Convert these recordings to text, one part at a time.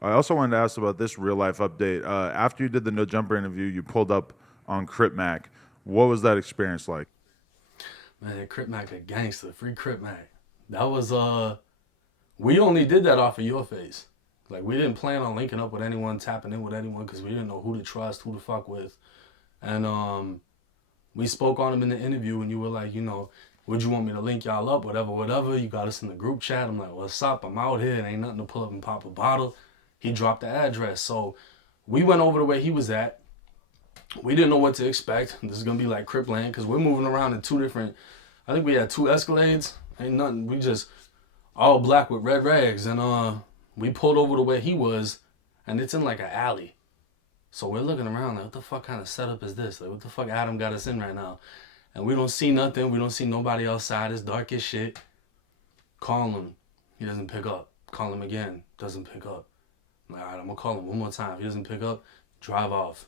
I also wanted to ask about this real life update. After you did the No Jumper interview, you pulled up on Crip Mac. What was that experience like? Man, Crip Mac a gangster. Free Crip Mac. That was we only did that off of your face. Like we didn't plan on linking up with anyone, tapping in with anyone, because we didn't know who to trust, who to fuck with. And we spoke on him in the interview, and you were like, would you want me to link y'all up, whatever, whatever. You got us in the group chat. I'm like, what's up? I'm out here. It ain't nothing to pull up and pop a bottle. He dropped the address. So we went over to where he was at. We didn't know what to expect. This is going to be like Crip Land because we're moving around in two different, I think we had two Escalades. Ain't nothing. We just all black with red rags. And we pulled over to where he was, and it's in like an alley. So we're looking around like, what the fuck kind of setup is this? Like, what the fuck Adam got us in right now? And we don't see nothing. We don't see nobody outside. It's dark as shit. Call him. He doesn't pick up. Call him again. Doesn't pick up. I'm like, all right, I'm going to call him one more time. If he doesn't pick up, drive off.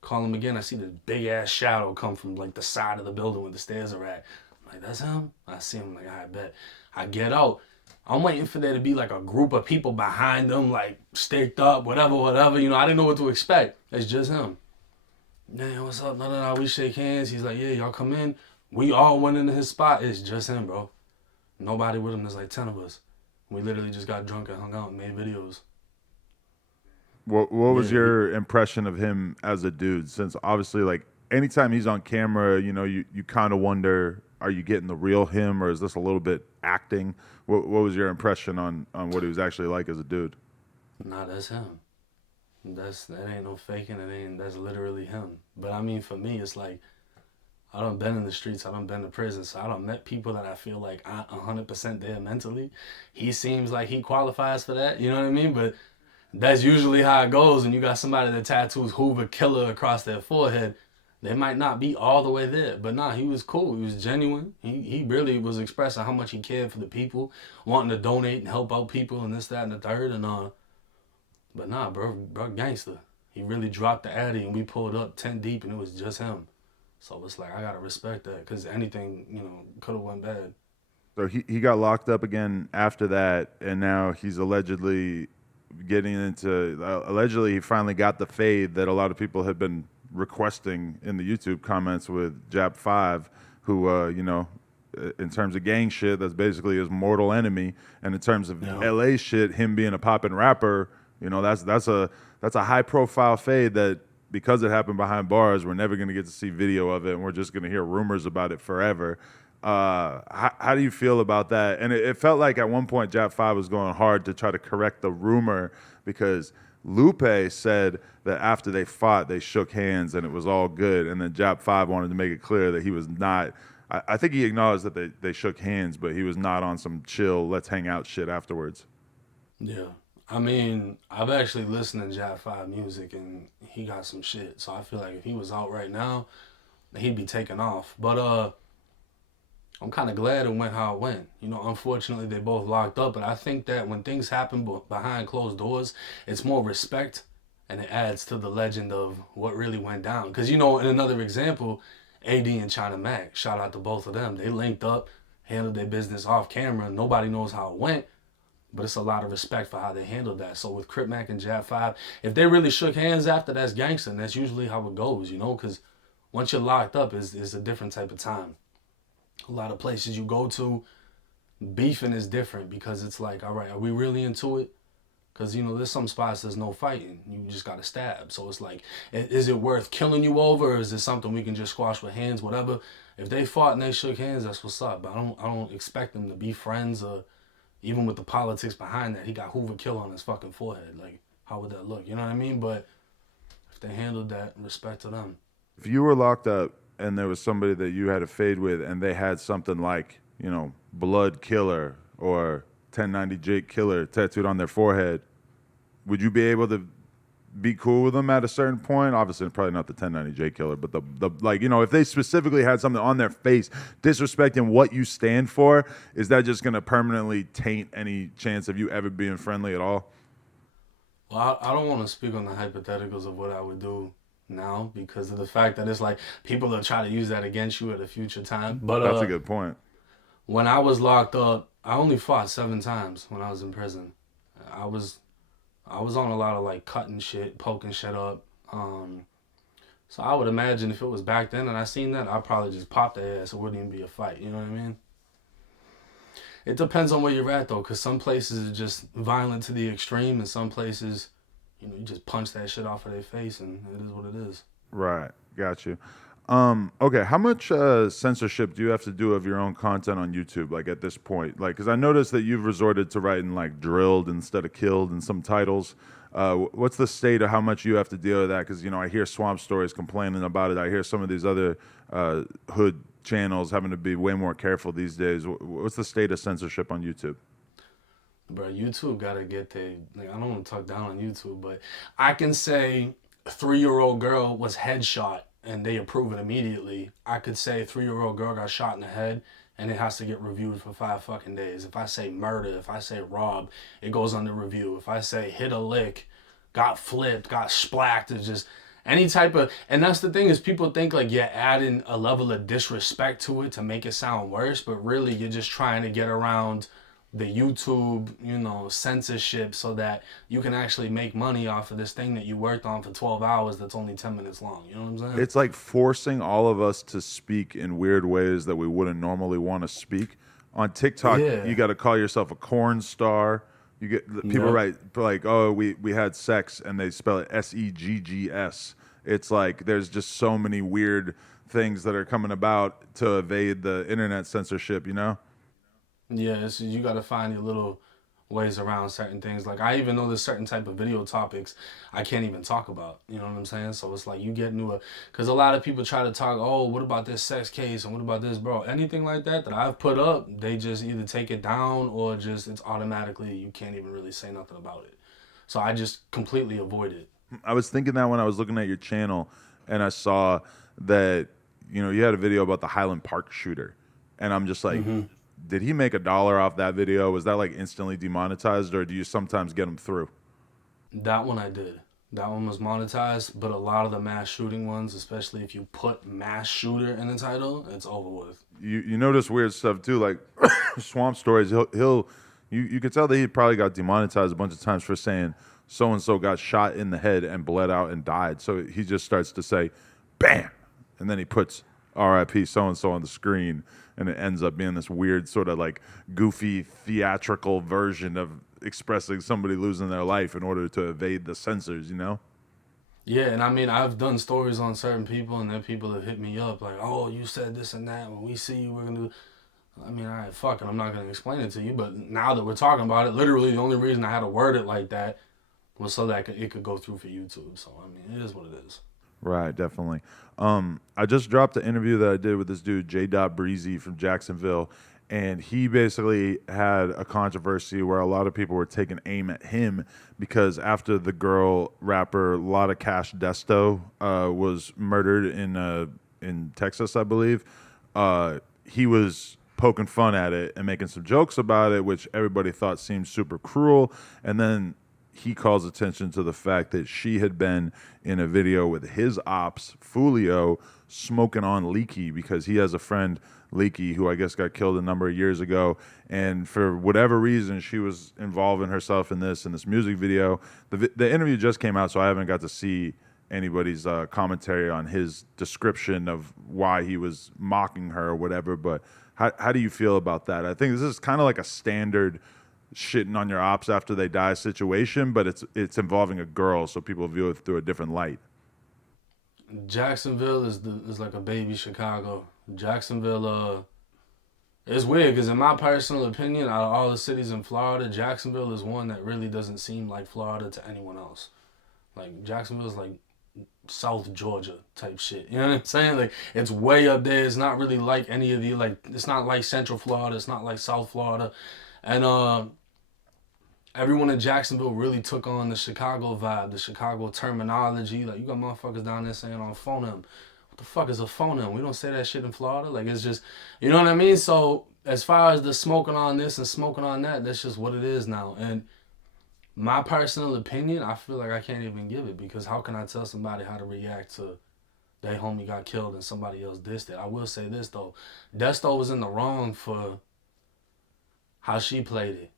Call him again. I see this big ass shadow come from like the side of the building where the stairs are at. I'm like, that's him? I see him. Like, I bet. I get out. I'm waiting for there to be like a group of people behind them, like staked up, whatever, whatever. I didn't know what to expect. It's just him. Man, what's up? No. We shake hands. He's like, yeah, y'all come in. We all went into his spot. It's just him, bro. Nobody with him. There's like 10 of us. We literally just got drunk and hung out and made videos. What was Yeah, your impression of him as a dude? Since obviously, like, anytime he's on camera, you kind of wonder, are you getting the real him or is this a little bit acting? What was your impression on what he was actually like as a dude? nah, that's him. That ain't no faking. That's literally him. But I mean, for me, it's like I done been in the streets. I done been to prison. So I done met people that I feel like aren't 100% there mentally. He seems like he qualifies for that. You know what I mean? But that's usually how it goes when you got somebody that tattoos Hoover Killer across their forehead. They might not be all the way there, but nah, he was cool. He was genuine. He really was expressing how much he cared for the people, wanting to donate and help out people and this, that, and the third. And but nah, bro, gangster. He really dropped the addy, and we pulled up 10 deep, and it was just him. So it's like I gotta respect that, cause anything could have went bad. So he got locked up again after that, and now he's allegedly getting into. Allegedly, he finally got the fade that a lot of people had been requesting in the YouTube comments with Jap5, who in terms of gang shit, that's basically his mortal enemy, and in terms of Yeah. LA shit, him being a poppin' rapper, that's a high profile fade that because it happened behind bars, we're never gonna get to see video of it, and we're just gonna hear rumors about it forever. How do you feel about that? And it felt like at one point Jap5 was going hard to try to correct the rumor because Lupe said that after they fought, they shook hands and it was all good. And then Jap5 wanted to make it clear that he was not. I think he acknowledged that they shook hands, but he was not on some chill, let's hang out shit afterwards. Yeah. I mean, I've actually listened to Jap5 music, and he got some shit. So I feel like if he was out right now, he'd be taking off. But I'm kind of glad it went how it went. Unfortunately, they both locked up, but I think that when things happen behind closed doors, it's more respect and it adds to the legend of what really went down. Because, in another example, AD and China Mac, shout out to both of them. They linked up, handled their business off camera. Nobody knows how it went, but it's a lot of respect for how they handled that. So with Crip Mac and Jab5, if they really shook hands after, that's gangster. And that's usually how it goes, because once you're locked up, it's a different type of time. A lot of places you go to, beefing is different because it's like, all right, are we really into it? Because, there's some spots there's no fighting. You just got to stab. So it's like, is it worth killing you over? Or is it something we can just squash with hands, whatever? If they fought and they shook hands, that's what's up. But I don't expect them to be friends or even with the politics behind that. He got Hoover Kill on his fucking forehead. Like, how would that look? You know what I mean? But if they handled that, respect to them. If you were locked up and there was somebody that you had a fade with and they had something like, Blood Killer or 1090 Jake Killer tattooed on their forehead, would you be able to be cool with them at a certain point? Obviously, probably not the 1090 Jake Killer, but the like, if they specifically had something on their face disrespecting what you stand for, is that just going to permanently taint any chance of you ever being friendly at all? Well, I don't want to speak on the hypotheticals of what I would do now because of the fact that it's like people will try to use that against you at a future time. But That's a good point. when I was locked up, I only fought 7 times when I was in prison. I was I was on a lot of like cutting shit, poking shit up. So I would imagine if it was back then and I seen that, I'd probably just pop their ass. It wouldn't even be a fight. You know what I mean? It depends on where you're at though, because some places are just violent to the extreme, and some places, you just punch that shit off of their face, and it is what it is. Right. Got you. Okay. How much censorship do you have to do of your own content on YouTube? Like at this point, like, because I noticed that you've resorted to writing like drilled instead of killed in some titles. What's the state of how much you have to deal with that? Because I hear Swamp Stories complaining about it. I hear some of these other hood channels having to be way more careful these days. What's the state of censorship on YouTube? Bro, YouTube gotta get the like. I don't want to talk down on YouTube, but I can say 3-year-old girl was headshot and they approve it immediately. I could say 3-year-old girl got shot in the head and it has to get reviewed for 5 fucking days. If I say murder, if I say rob, it goes under review. If I say hit a lick, got flipped, got splacked, it's just any type of. And that's the thing is people think like you're adding a level of disrespect to it to make it sound worse, but really you're just trying to get around the YouTube, censorship so that you can actually make money off of this thing that you worked on for 12 hours that's only 10 minutes long. You know what I'm saying? It's like forcing all of us to speak in weird ways that we wouldn't normally want to speak. On TikTok, Yeah. you got to call yourself a corn star. You get people Yep. write like, "Oh, we had sex," and they spell it SEGGS. It's like there's just so many weird things that are coming about to evade the internet censorship. Yeah, so you got to find your little ways around certain things. Like I even know there's certain type of video topics I can't even talk about. You know what I'm saying? So it's like you get into because a lot of people try to talk, oh, what about this sex case and what about this, bro? Anything like that I've put up, they just either take it down or just it's automatically you can't even really say nothing about it. So I just completely avoid it. I was thinking that when I was looking at your channel, and I saw that you had a video about the Highland Park shooter, and I'm just like, did he make $1 off that video? Was that like instantly demonetized, or do you sometimes get them through? That one I did. That one was monetized, but a lot of the mass shooting ones, especially if you put mass shooter in the title, it's over with. You notice weird stuff too, like Swamp Stories. You could tell that he probably got demonetized a bunch of times for saying so and so got shot in the head and bled out and died. So he just starts to say, "Bam," and then he puts R.I.P. so and so on the screen, and it ends up being this weird sort of like goofy theatrical version of expressing somebody losing their life in order to evade the censors. Yeah, and I mean, I've done stories on certain people, and then people have hit me up like, "Oh, you said this and that. When we see you, we're gonna do." I mean, all right, fuck it. I'm not gonna explain it to you, but now that we're talking about it, literally the only reason I had to word it like that was so that it could go through for YouTube. So I mean, it is what it is. Right, definitely. I just dropped an interview that I did with this dude, J. from Jacksonville, and he basically had a controversy where a lot of people were taking aim at him because after the girl rapper Lotta Cash Desto was murdered in Texas, I believe, he was poking fun at it and making some jokes about it, which everybody thought seemed super cruel. And then he calls attention to the fact that she had been in a video with his ops, Fulio, smoking on Leaky because he has a friend, Leaky, who I guess got killed a number of years ago. And for whatever reason, she was involving herself in this music video. The interview just came out, so I haven't got to see anybody's commentary on his description of why he was mocking her or whatever. But how do you feel about that? I think this is kind of like a standard shitting on your ops after they die situation, but it's involving a girl, so people view it through a different light. Jacksonville is like a baby Chicago. Jacksonville, it's weird because in my personal opinion, out of all the cities in Florida, Jacksonville is one that really doesn't seem like Florida to anyone else. Like Jacksonville is like South Georgia type shit. You know what I'm saying? Like it's way up there. It's not really like any of the it's not like Central Florida. It's not like South Florida, and everyone in Jacksonville really took on the Chicago vibe, the Chicago terminology. Like, you got motherfuckers down there saying on phoneme. What the fuck is a phoneme? We don't say that shit in Florida. Like, it's just, you know what I mean? So, as far as the smoking on this and smoking on that, that's just what it is now. And my personal opinion, I feel like I can't even give it because how can I tell somebody how to react to their homie got killed and somebody else dissed it? I will say this, though. Desto was in the wrong for how she played it.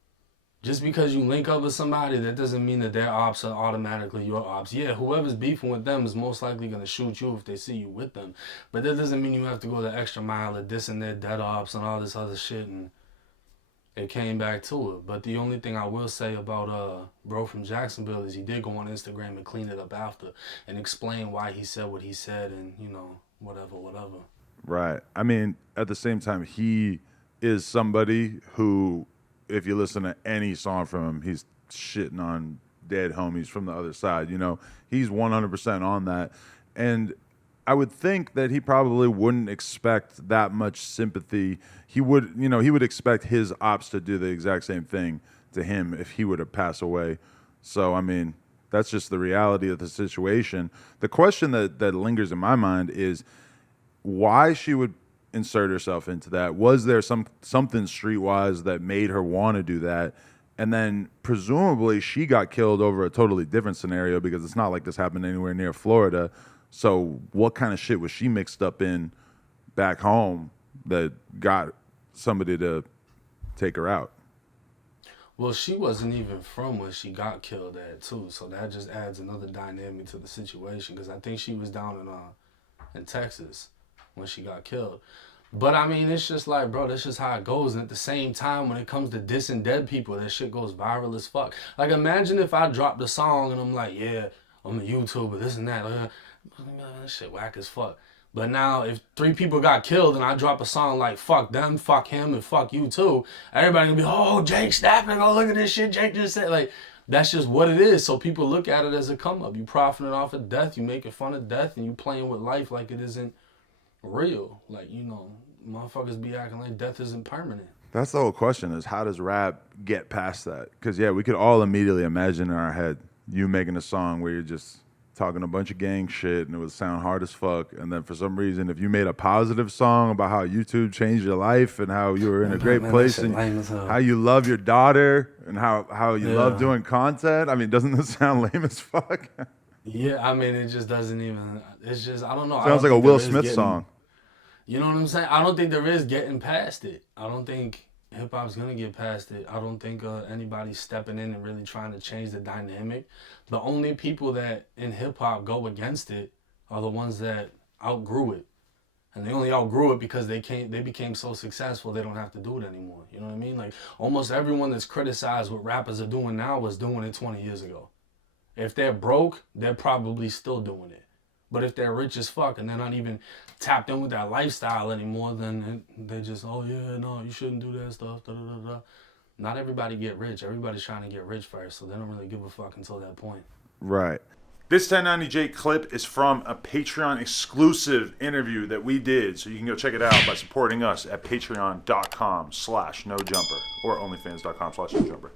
just because you link up with somebody, that doesn't mean that their ops are automatically your ops. Yeah, whoever's beefing with them is most likely going to shoot you if they see you with them. But that doesn't mean you have to go the extra mile of dissing their dead ops and all this other shit. And it came back to it. But the only thing I will say about bro from Jacksonville is he did go on Instagram and clean it up after and explain why he said what he said and, you know, whatever. Right. I mean, at the same time, he is somebody who, if you listen to any song from him, he's shitting on dead homies from the other side. You know, he's 100% on that. And I would think that he probably wouldn't expect that much sympathy. He would, you know, he would expect his ops to do the exact same thing to him if he were to pass away. So, I mean, that's just the reality of the situation. The question that lingers in my mind is why she would insert herself into that. Was there something streetwise that made her want to do that? And then presumably she got killed over a totally different scenario because it's not like this happened anywhere near Florida. So what kind of shit was she mixed up in back home that got somebody to take her out? Well, she wasn't even from where she got killed at, too. So that just adds another dynamic to the situation because I think she was down in Texas when she got killed. But, I mean, it's just like, bro, that's just how it goes. And at the same time, when it comes to dissing dead people, that shit goes viral as fuck. Like, imagine if I dropped a song and I'm like, yeah, I'm a YouTuber, this and that. That shit whack as fuck. But now, if 3 people got killed and I drop a song like fuck them, fuck him, and fuck you too, everybody gonna be, oh, Jake snapping, oh, look at this shit Jake just said. Like, that's just what it is. So people look at it as a come up. You profiting off of death, you making fun of death, and you playing with life like it isn't real. Like, you know, motherfuckers be acting like death isn't permanent. That's the whole question is how does rap get past that? Because, yeah, we could all immediately imagine in our head you making a song where you're just talking a bunch of gang shit and it would sound hard as fuck. And then for some reason, if you made a positive song about how YouTube changed your life and how you were in a great place and how you love your daughter and how you love doing content, I mean, doesn't this sound lame as fuck? Yeah, I mean, it just doesn't even, it's just, I don't know. Sounds like a Will Smith song. You know what I'm saying? I don't think there is getting past it. I don't think hip-hop's going to get past it. I don't think anybody's stepping in and really trying to change the dynamic. The only people that in hip-hop go against it are the ones that outgrew it. And they only outgrew it because they became so successful they don't have to do it anymore. You know what I mean? Like, almost everyone that's criticized what rappers are doing now was doing it 20 years ago. If they're broke, they're probably still doing it. But if they're rich as fuck and they're not even tapped in with that lifestyle anymore, then they just, oh yeah, no, you shouldn't do that stuff, da da da da. Not everybody get rich. Everybody's trying to get rich first, so they don't really give a fuck until that point. Right. This 1090J clip is from a Patreon exclusive interview that we did, so you can go check it out by supporting us at patreon.com/nojumper or onlyfans.com/nojumper.